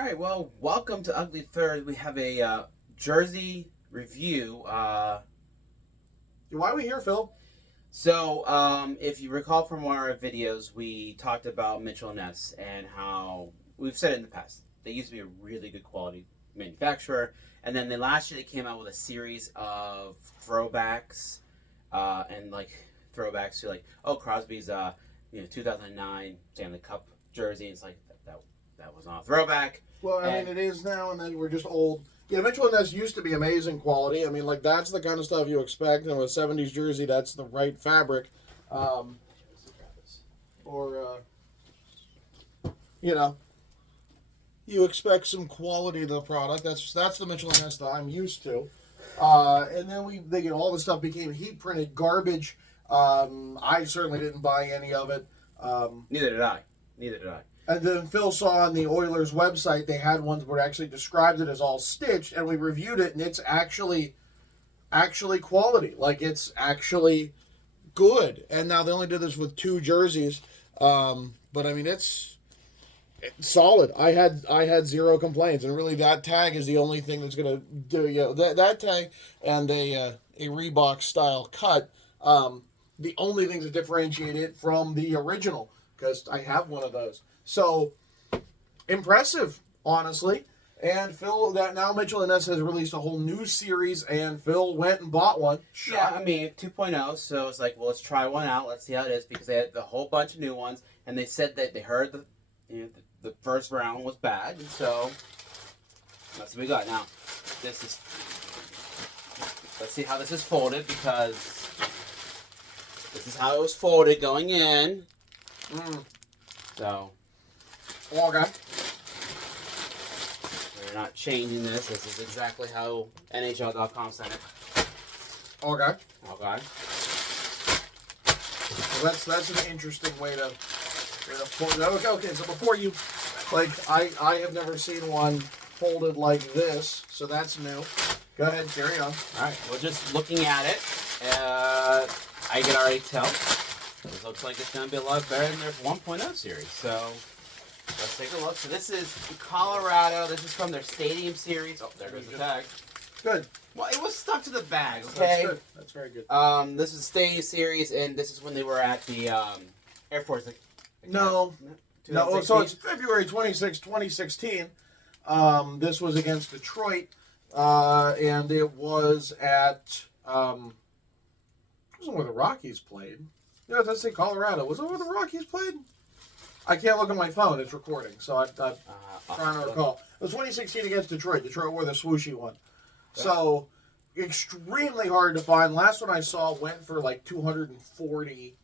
right, well, welcome to Ugly Third. We have a jersey review. Why are we here, Phil? If you recall from one of our videos, we talked about Mitchell and Ness and how we've said it in the past. They used to be a really good quality manufacturer, and then last year they came out with a series of throwbacks, and like throwbacks to Crosby's 2009 Stanley Cup jersey. It's like that was not a throwback. Well, I mean, it is now, and then we're just old. Yeah, Mitchell and Ness used to be amazing quality. I mean, like, that's the kind of stuff you expect. And with a 70s jersey, that's the right fabric. You expect some quality to the product. That's the Mitchell and Ness that I'm used to. And then all the stuff became heat printed garbage. I certainly didn't buy any of it. Neither did I. And then Phil saw on the Oilers website they had ones where it actually described it as all stitched, and we reviewed it, and it's actually quality. Like, it's actually good. And now they only did this with 2 jerseys, but I mean it's solid. I had 0 complaints, and really that tag is the only thing that's gonna do that tag and a Reebok style cut. The only things that differentiate it from the original, because I have one of those. So, impressive, honestly. And Phil, that now Mitchell and Ness has released a whole new series, and Phil went and bought one. Yeah, I mean 2.0. So it's like, well, let's try one out. Let's see how it is, because they had a whole bunch of new ones, and they said that they heard the first round was bad, and so that's what we got. Now, let's see how this is folded, because this is how it was folded going in. So. Okay. We're not changing this. This is exactly how NHL.com sent it. Okay. Okay. Well, that's an interesting way to fold it. Okay, so before you, I have never seen one folded like this, so that's new. Go ahead, carry on. All right, we're just looking at it. I can already tell. This looks like it's going to be a lot better than their 1.0 series, so let's take a look. So this is Colorado. This is from their Stadium series. Oh, there goes the tag. Good. Well, it was stuck to the bag, okay? That's good. That's very good. This is the Stadium series, and this is when they were at the Air Force. No. So it's February 26, 2016. This was against Detroit, and it was at, it wasn't where the Rockies played. Yeah, let's say Colorado. Was it where the Rockies played? I can't look at my phone. It's recording, so I'm trying to recall. It was 2016 against Detroit. Detroit wore the swooshy one. Yeah. So, extremely hard to find. Last one I saw went for like 240.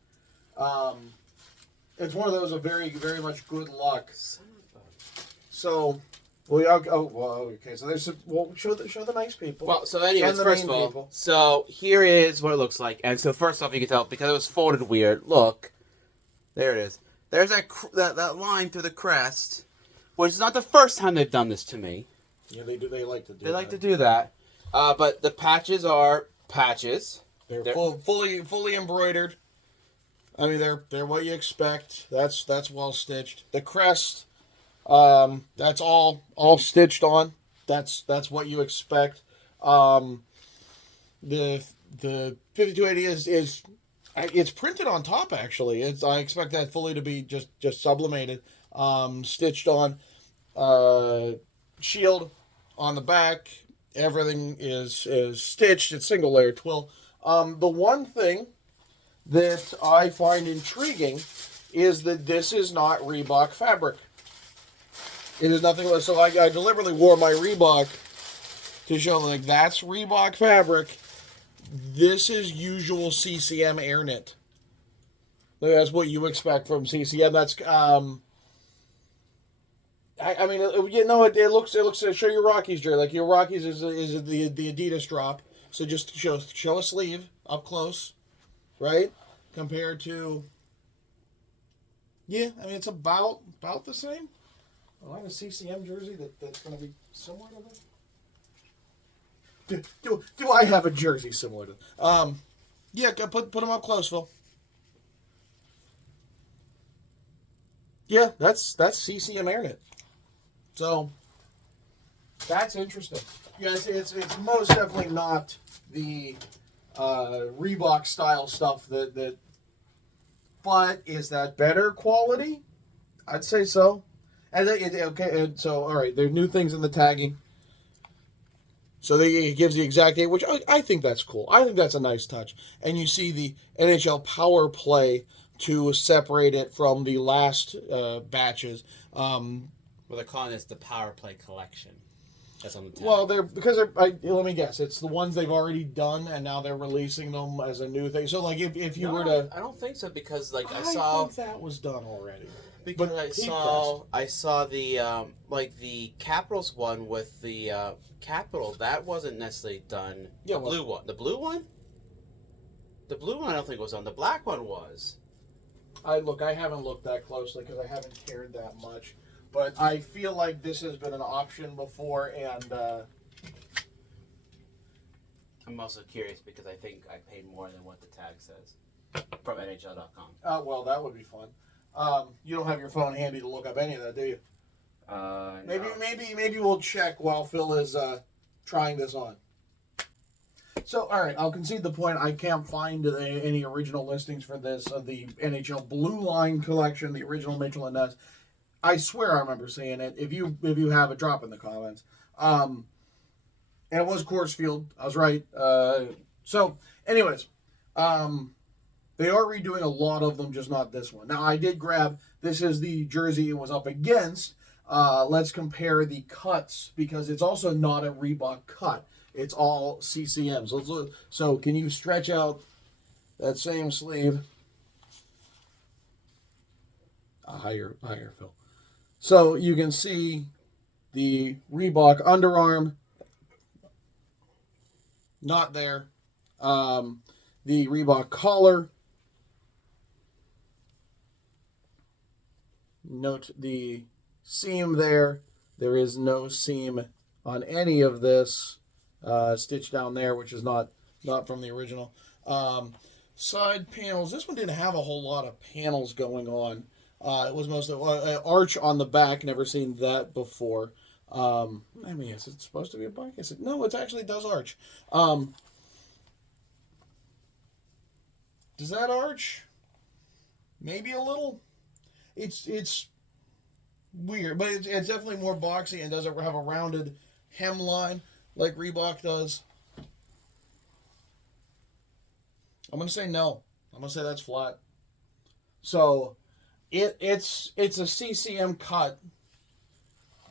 It's one of those of very, very much good luck. So, okay. So there's show the nice people. Well, so anyways, first of all, so here is what it looks like. And so first off, you can tell because it was folded weird. Look, there it is. There's that line through the crest, which is not the first time they've done this to me. Yeah, they do. They like to do. They like to do that. But the patches are patches. They're fully embroidered. I mean, they're what you expect. That's well stitched. The crest, that's all stitched on. That's what you expect. The 5280 is it's printed on top, actually. I expect that fully to be just sublimated, stitched on. Shield on the back. Everything is stitched. It's single layer twill. The one thing that I find intriguing is that this is not Reebok fabric. It is nothing less. So I deliberately wore my Reebok to show like that's Reebok fabric. This is usual CCM air knit. That's what you expect from CCM. That's I mean, it looks. Show your Rockies jersey. Like your Rockies is the Adidas drop. So just show a sleeve up close, right? Compared to, yeah, I mean it's about the same. I like a CCM jersey that's going to be similar to this. Do I have a jersey similar to? Yeah, put them up close, Phil. Yeah, that's CCM Airnet. So That's interesting. Yes, it's most definitely not the Reebok style stuff that. But is that better quality? I'd say so. And okay, and so all right, there are new things in the tagging. So it gives the exact date, which I think that's cool. I think that's a nice touch. And you see the NHL Power Play to separate it from the last batches. Well, they're calling this the Power Play Collection. That's on the tag. Well, let me guess, it's the ones they've already done, and now they're releasing them as a new thing. So, like, if you were to, I don't think so because, like, I saw think that was done already. Because I saw the the Capitals one with the Capital. That wasn't necessarily done. Yeah, the blue one. The blue one. The blue one I don't think was on. The black one was. I haven't looked that closely because I haven't cared that much. But I feel like this has been an option before, and I'm also curious because I think I paid more than what the tag says from NHL.com. Well, that would be fun. You don't have your phone handy to look up any of that, do you? No. Maybe we'll check while Phil is trying this on. So, all right, I'll concede the point. I can't find any original listings for this of the NHL Blue Line collection, the original Mitchell and Ness. I swear I remember saying it. If you have a drop in the comments. And it was Coors Field. I was right. So, anyways, they are redoing a lot of them, just not this one. Now, I did grab, this is the jersey it was up against. Let's compare the cuts, because it's also not a Reebok cut. It's all CCM. So, let's look. So can you stretch out that same sleeve? Higher, Phil. So you can see the Reebok underarm, not there. The Reebok collar. Note the seam there. There is no seam on any of this stitch down there, which is not from the original. Side panels. This one didn't have a whole lot of panels going on. It was mostly arch on the back. Never seen that before. I mean, is it supposed to be a bike? Is it? No, it actually does arch. Does that arch? Maybe a little. It's weird, but it's definitely more boxy and doesn't have a rounded hemline like Reebok does. I'm gonna say no. I'm gonna say that's flat. So it's a CCM cut,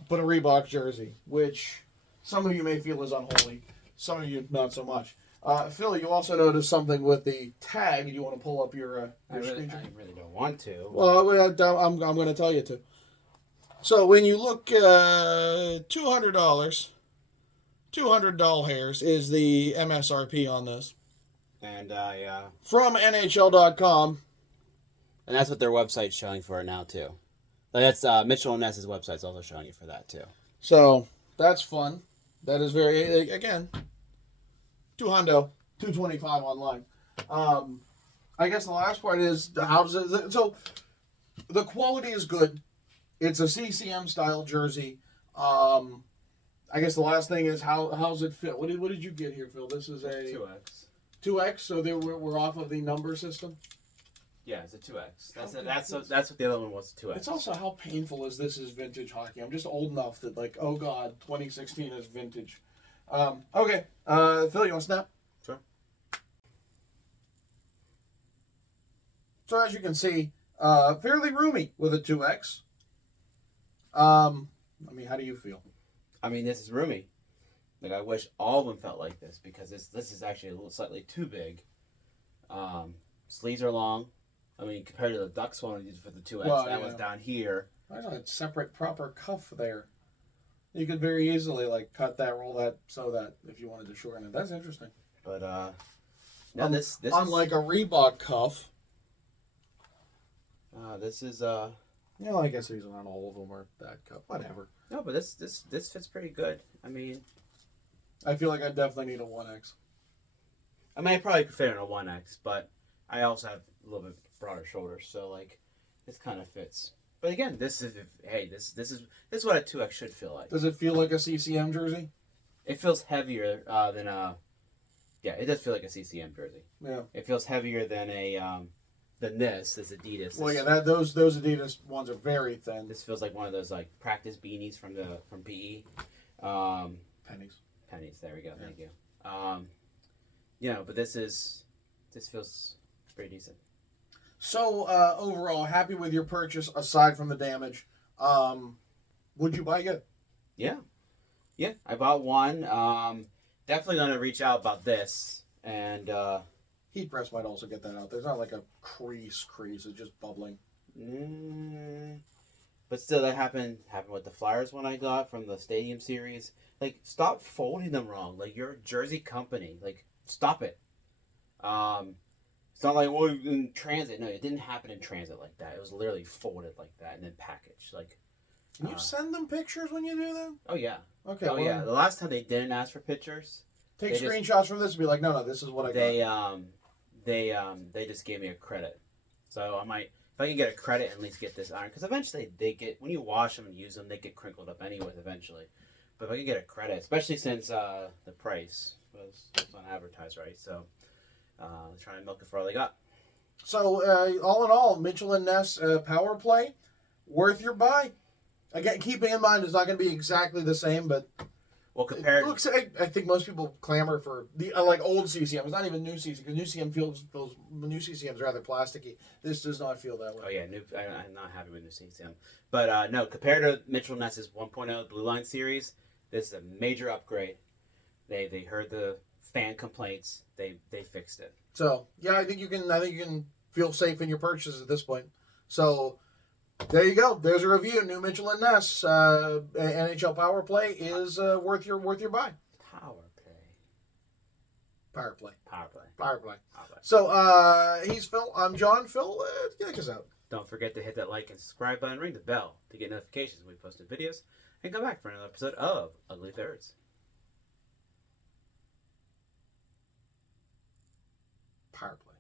but a Reebok jersey, which some of you may feel is unholy, some of you not so much. Phil, you also noticed something with the tag. You want to pull up your screen? I really don't want to. Well, I'm going to tell you to. So when you look, $200, $200 hairs is the MSRP on this. And from NHL.com. And that's what their website's showing for it now too. Like that's Mitchell and Ness's website's also showing you for that too. So that's fun. That is very, again, $200, $225 online. I guess the last part is how does it? So the quality is good. It's a CCM style jersey. I guess the last thing is how's it fit? What did you get here, Phil? This is a 2X. 2X. So we're off of the number system. Yeah, it's a 2X. That's what the other one was. 2X. It's also how painful is this is vintage hockey. I'm just old enough that like, oh god, 2016 is vintage. Okay, Phil, you want to snap? Sure. So as you can see, fairly roomy with a 2X. I mean, how do you feel? I mean, this is roomy. Like, I wish all of them felt like this because this is actually a little slightly too big. Sleeves are long. I mean, compared to the Ducks one we used for the 2X, that was down here. There's a separate proper cuff there. You could very easily like cut that, roll that, sew that if you wanted to shorten it. That's interesting. But now this unlike a Reebok cuff. This is you know, I guess these aren't all of them are that cup. Whatever. No, but this fits pretty good. I mean, I feel like I definitely need a 1X. I mean, I probably could fit in a 1X, but I also have a little bit broader shoulders, so like this kind of fits But again, this is this is what a 2X should feel like. Does it feel like a CCM jersey? It feels heavier than a. Yeah, it does feel like a CCM jersey. Yeah. It feels heavier than a than this Adidas. Well, yeah, those Adidas ones are very thin. This feels like one of those like practice beanies from PE. Pennies. Pennies. There we go. Yeah. Thank you. But this feels pretty decent. So overall, happy with your purchase aside from the damage. Would you buy again? Yeah. I bought one. Definitely gonna reach out about this and. Heat press might also get that out. There's not like a crease. It's just bubbling. But still, that happened with the Flyers one I got from the Stadium Series. Like, stop folding them wrong. Like, you're a jersey company. Like, stop it. It's not like, well, in transit. No, it didn't happen in transit like that. It was literally folded like that and then packaged. Like, can you send them pictures when you do that? Oh yeah. Okay. Oh yeah. The last time they didn't ask for pictures. Take screenshots from this and be like, no, this is what I got. They just gave me a credit, so I might, if I can get a credit, at least get this iron, because eventually they get, when you wash them and use them, they get crinkled up anyways eventually. But if I can get a credit, especially since the price was on advertised, right? So trying to milk it for all they got. So all in all, Mitchell and Ness power play, worth your buy. Again, keeping in mind it's not going to be exactly the same, but. Well, compared, I think most people clamor for the like old CCM. It's not even new CCM because new CCM feels new CCM's rather plasticky. This does not feel that way. Oh yeah, I'm not happy with new CCM, but no, compared to Mitchell Ness's 1.0 Blue Line series, this is a major upgrade. They heard the fan complaints. They fixed it. So yeah, I think you can feel safe in your purchase at this point. So. There you go. There's a review. New Mitchell and Ness NHL Power Play is worth your buy. Power play. So he's Phil. I'm John. Phil, check us out. Don't forget to hit that like and subscribe button, ring the bell to get notifications when we post new videos, and come back for another episode of Ugly Thirds. Power play.